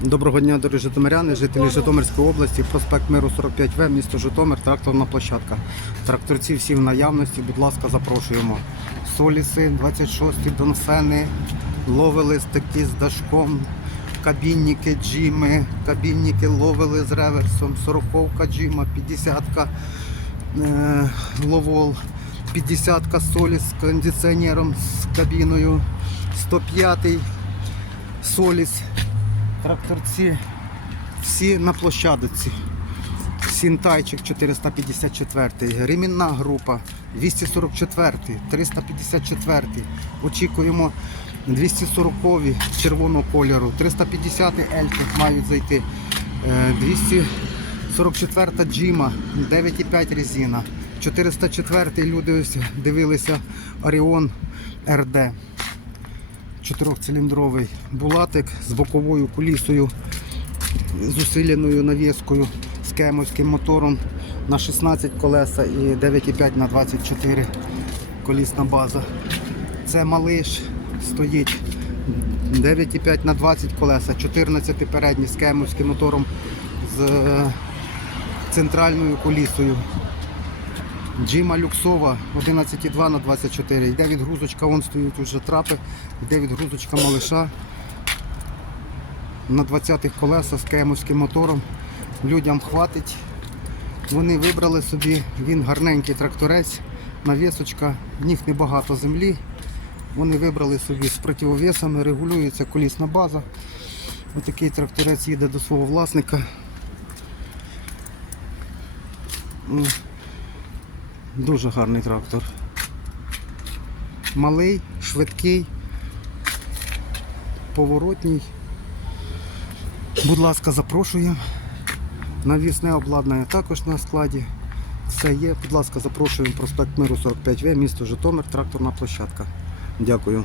Доброго дня, дорогі житомиряни, жителі Житомирської області, проспект Миру 45В, місто Житомир, тракторна площадка. Тракторці всі в наявності, будь ласка, запрошуємо. Соліси, 26-ті, Донфени, ловили стаки з дашком, кабінники, джими, кабінники ловили з реверсом, 40-ка джима, 50-ка е, ловол, 50-ка соліс з кондиціонером, з кабіною, 105-й соліс, тракторці всі на площадці. Сінтайчик 454, ремінна група 244, 354. Очікуємо 240 червоного кольору, 350 ельки мають зайти. Е, 244 джима, 9,5 резина. 404 люди дивилися Оріон РД. Чотирьохциліндровий булатик з боковою кулісою, з усиленою навіскою, з кемовським мотором на 16 колеса і 9,5 на 24 колісна база. Це малиш стоїть 9,5 на 20 колеса, 14 передні з кемовським мотором з е, центральною колісою. Джима люксова 11,2 на 24. Йде відгрузочка, вон стоїть уже трапи, йде відгрузочка малиша на 20-х колесах з кемовським мотором. Людям хватить. Вони вибрали собі, він гарненький тракторець, навісочка, в них небагато землі. Вони вибрали собі з противовесами, регулюється колісна база. Отакий тракторець їде до свого власника. Дуже гарний трактор. Малий, швидкий, поворотній. Будь ласка, запрошуємо. Навісне обладнання також на складі. Все є. Будь ласка, запрошуємо проспект Миру 45В, місто Житомир, тракторна площадка. Дякую.